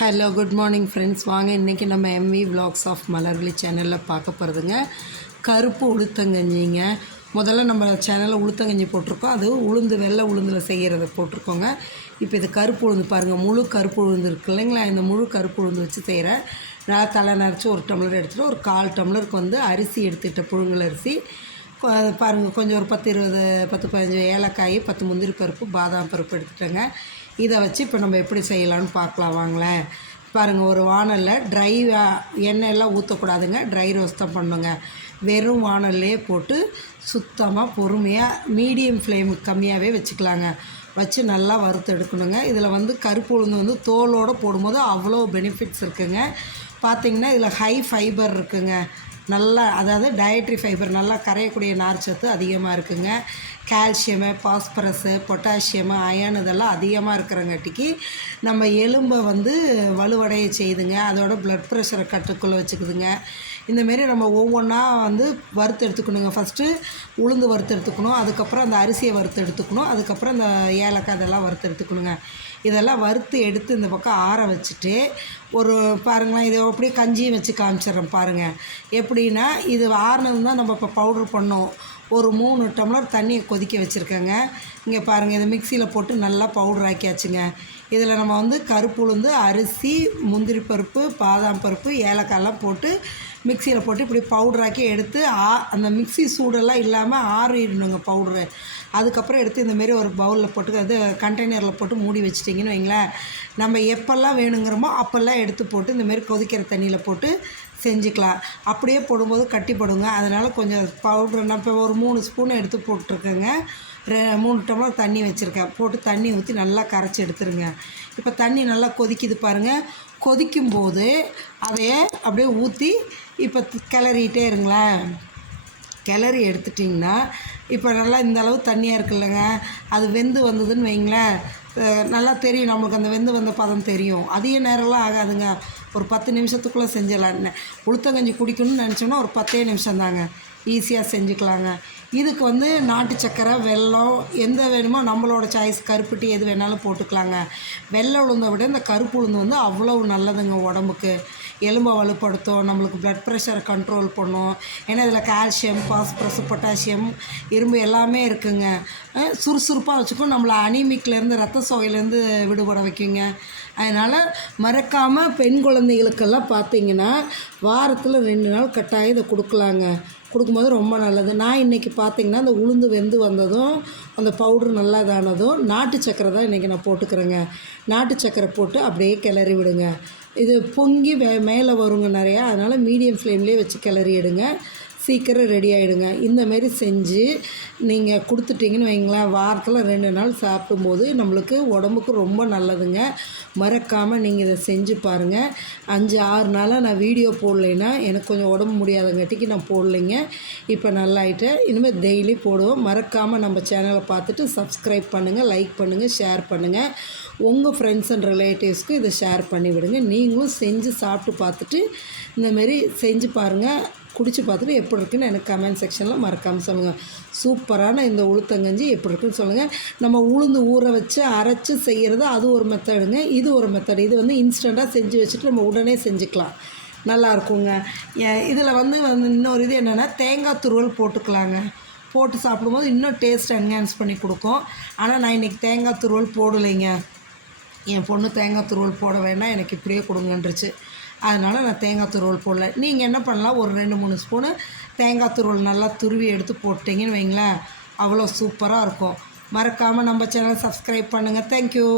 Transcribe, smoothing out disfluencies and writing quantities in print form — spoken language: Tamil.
Hello good morning friends. வாங்க இன்றைக்கி நம்ம எம்வி விலாக்ஸ் ஆஃப் மலர்விழி சேனலில் பார்க்க போகிறதுங்க கருப்பு உளுத்தங்கஞ்சிங்க. முதல்ல நம்ம சேனலில் உளுத்தங்கஞ்சி போட்டிருக்கோம், அது உளுந்து வெள்ளை உளுந்தில் செய்கிறத போட்டிருக்கோங்க. இப்போ இது கருப்பு உளுந்து பாருங்கள், முழு கருப்பு உளுந்து இருக்குது இல்லைங்களா, இந்த முழு கருப்பு உளுந்து வச்சு செய்கிறேன். நல்லா தலை நரைச்சி ஒரு டம்ளர் எடுத்துகிட்டு ஒரு 1/4 டம்ளருக்கு வந்து அரிசி எடுத்துக்கிட்ட புழுங்கல் அரிசி பாருங்கள். கொஞ்சம் ஒரு 10-15 ஏலக்காய், 10 முந்திரி பருப்பு, பாதாம் பருப்பு எடுத்துட்டேங்க. இதை வச்சு இப்போ நம்ம எப்படி செய்யலான்னு பார்க்கலாம் வாங்களேன். பாருங்கள், ஒரு வானலில் ட்ரை எண்ணெயெல்லாம் ஊற்றக்கூடாதுங்க, ட்ரை ரோஸ்ட் தான் பண்ணுங்க. வெறும் வானல்லே போட்டு சுத்தமாக பொறுமையாக மீடியம் ஃப்ளேமுக்கு கம்மியாகவே வச்சுக்கலாங்க. வச்சு நல்லா வறுத்து எடுக்கணுங்க. இதில் வந்து கருப்பு உளுந்து வந்து தோலோடு போடும்போது அவ்வளோ பெனிஃபிட்ஸ் இருக்குதுங்க. பார்த்திங்கன்னா இதில் ஹை ஃபைபர் இருக்குதுங்க, நல்லா, அதாவது டயட்ரி ஃபைபர், நல்லா கரையக்கூடிய நார்ச்சத்து அதிகமாக இருக்குதுங்க. கால்சியமு, பாஸ்பரஸு, பொட்டாசியமு, அயன் இதெல்லாம் அதிகமாக இருக்கிறங்காட்டிக்கு நம்ம எலும்பை வந்து வலுவடைய செய்யுதுங்க. அதோட ப்ளட் ப்ரெஷரை கட்டுக்குள்ளே வச்சுக்குதுங்க. இந்தமாரி நம்ம ஒவ்வொன்றா வந்து வறுத்து எடுத்துக்கணுங்க. ஃபஸ்ட்டு உளுந்து வறுத்து எடுத்துக்கணும், அதுக்கப்புறம் அந்த அரிசியை வறுத்து எடுத்துக்கணும், அதுக்கப்புறம் இந்த ஏலக்காய் இதெல்லாம் வறுத்து எடுத்துக்கணுங்க. இதெல்லாம் வறுத்து எடுத்து இந்த பக்கம் ஆற வச்சுட்டு ஒரு பாருங்களேன், இதை அப்படியே கஞ்சியும் வச்சு காமிச்சிட்றேன் பாருங்கள். எப்படின்னா இது ஆறினது தான் நம்ம இப்போ பவுட்ரு பண்ணோம். ஒரு 3 டம்ளர் தண்ணியை கொதிக்க வச்சுருக்கேங்க. இங்கே பாருங்கள், இதை மிக்சியில் போட்டு நல்லா பவுட்ரு ஆக்கியாச்சுங்க. இதில் நம்ம வந்து கருப்பு உளுந்து, அரிசி, முந்திரி பருப்பு, பாதாம் பருப்பு, ஏலக்காயெல்லாம் போட்டு மிக்சியில் போட்டு இப்படி பவுட்ராக்கி எடுத்து அந்த மிக்சி சூடெல்லாம் இல்லாமல் ஆறிடணுங்க பவுட்ரு. அதுக்கப்புறம் எடுத்து இந்தமாரி ஒரு பவுலில் போட்டு அது கண்டெய்னரில் போட்டு மூடி வச்சிட்டிங்கன்னு வைங்களேன், நம்ம எப்போல்லாம் வேணுங்கிறோமோ அப்போல்லாம் எடுத்து போட்டு இந்தமாரி கொதிக்கிற தண்ணியில் போட்டு செஞ்சுக்கலாம். அப்படியே போடும்போது கட்டிப்படுங்க. அதனால் கொஞ்சம் பவுட்ரு நான் இப்போ ஒரு 3 ஸ்பூன் எடுத்து போட்டிருக்கேங்க. 3 டம்ளர் தண்ணி வச்சுருக்கேன். போட்டு தண்ணி ஊற்றி நல்லா கரைச்சி எடுத்துருங்க. இப்போ தண்ணி நல்லா கொதிக்குது பாருங்கள். கொதிக்கும்போது அதையே அப்படியே ஊற்றி இப்போ கிளறிட்டே இருங்களேன். கிளறி எடுத்துட்டிங்கன்னா இப்போ நல்லா இந்த அளவு தண்ணியாக இருக்குல்லங்க, அது வெந்து வந்ததுன்னு வைங்களேன், நல்லா தெரியும் நம்மளுக்கு, அந்த வெந்து வந்த பதம் தெரியும். அதிக நேரம்லாம் ஆகாதுங்க, ஒரு 10 நிமிஷத்துக்குள்ளே செஞ்சிடலான்னு. உளுத்தங்கஞ்சி குடிக்கணும்னு நினச்சோன்னா ஒரு 10 நிமிஷம் தாங்க, ஈஸியாக செஞ்சுக்கலாங்க. இதுக்கு வந்து நாட்டு சக்கரை, வெல்லம் எந்த வேணுமோ நம்மளோட சாய்ஸ், கருப்பட்டி எது வேணாலும் போட்டுக்கலாங்க. வெள்ளை உளுந்தை விட இந்த கருப்பு உளுந்து வந்து அவ்வளோ நல்லதுங்க உடம்புக்கு. எலும்பை வலுப்படுத்தும், நம்மளுக்கு ப்ளட் ப்ரெஷரை கண்ட்ரோல் பண்ணும். ஏன்னா இதில் கால்சியம், பாஸ்பரஸ், பொட்டாசியம், இரும்பு எல்லாமே இருக்குங்க. சுறுசுறுப்பாக வச்சுக்கும், நம்மளை அனீமிக்லேருந்து, ரத்த சோகையிலேருந்து விடுபட வைக்குங்க. அதனால் மறக்காமல் பெண் குழந்தைகளுக்கெல்லாம் பார்த்திங்கன்னா வாரத்தில் 2 நாள் கட்டாயம் இதை கொடுக்கலாங்க. கொடுக்கும்போது ரொம்ப நல்லது. நான் இன்றைக்கி பார்த்திங்கன்னா அந்த உளுந்து வெந்து வந்ததும் அந்த பவுட்ரு நல்லா இதானதும் நாட்டு சக்கரை தான் இன்றைக்கி நான் போட்டுக்கிறேங்க. நாட்டு சக்கரை போட்டு அப்படியே கிளறி விடுங்க. இது பொங்கி மேலே வருங்க நிறையா, அதனால் மீடியம் ஃப்ளேம்லேயே வச்சு கிளறி எடுங்க. சீக்கிரம் ரெடி ஆகிடுங்க. இந்தமாரி செஞ்சு நீங்கள் கொடுத்துட்டிங்கன்னு வைங்களேன், வாரத்தில் 2 நாள் சாப்பிடும்போது நம்மளுக்கு உடம்புக்கு ரொம்ப நல்லதுங்க. மறக்காமல் நீங்கள் இதை செஞ்சு பாருங்கள். 5-6 நாளாக நான் வீடியோ போடலைன்னா எனக்கு கொஞ்சம் உடம்பு முடியாதங்காட்டிக்கு நான் போடலைங்க. இப்போ நல்லாயிட்டேன். இனிமேல் டெய்லி போடுவோம். மறக்காமல் நம்ம சேனலை பார்த்துட்டு சப்ஸ்கிரைப் பண்ணுங்கள், லைக் பண்ணுங்கள், ஷேர் பண்ணுங்கள். உங்கள் ஃப்ரெண்ட்ஸ் அண்ட் ரிலேட்டிவ்ஸ்க்கு இதை ஷேர் பண்ணி விடுங்க. நீங்களும் செஞ்சு சாப்பிட்டு பார்த்துட்டு இந்தமாரி செஞ்சு பாருங்கள். குடிச்சு பார்த்துட்டு எப்படி இருக்குன்னு எனக்கு கமெண்ட் செக்ஷனில் மறக்காமல் சொல்லுங்கள். சூப்பரான இந்த உளுத்தங்கஞ்சி எப்படி இருக்குன்னு சொல்லுங்கள். நம்ம உளுந்து ஊற வச்சு அரைச்சி செய்கிறது அது ஒரு மெத்தடுங்க, இது ஒரு மெத்தடு. இது வந்து இன்ஸ்டண்ட்டாக செஞ்சு வச்சுட்டு நம்ம உடனே செஞ்சுக்கலாம், நல்லாயிருக்குங்க. இதில் வந்து இன்னொரு இது என்னென்னா, தேங்காய் துருவல் போட்டுக்கலாங்க. போட்டு சாப்பிடும்போது இன்னும் டேஸ்ட் என்ஹான்ஸ் பண்ணி கொடுக்கும். ஆனால் நான் இன்றைக்கி தேங்காய் துருவல் போடலைங்க. என் பொண்ணு தேங்காய் துருவல் போட வேண்டாம், எனக்கு இப்படியே கொடுங்கன்றுச்சு. அதனால் நான் தேங்காய் துருவல் போடல. நீங்கள் என்ன பண்ணலாம், ஒரு 2-3 ஸ்பூனு தேங்காய் துருவல் நல்லா துருவி எடுத்து போட்டிங்கன்னு வைங்களேன், அவ்வளோ சூப்பராக இருக்கும். மறக்காமல் நம்ம சேனலை சப்ஸ்கிரைப் பண்ணுங்கள். தேங்க்யூ.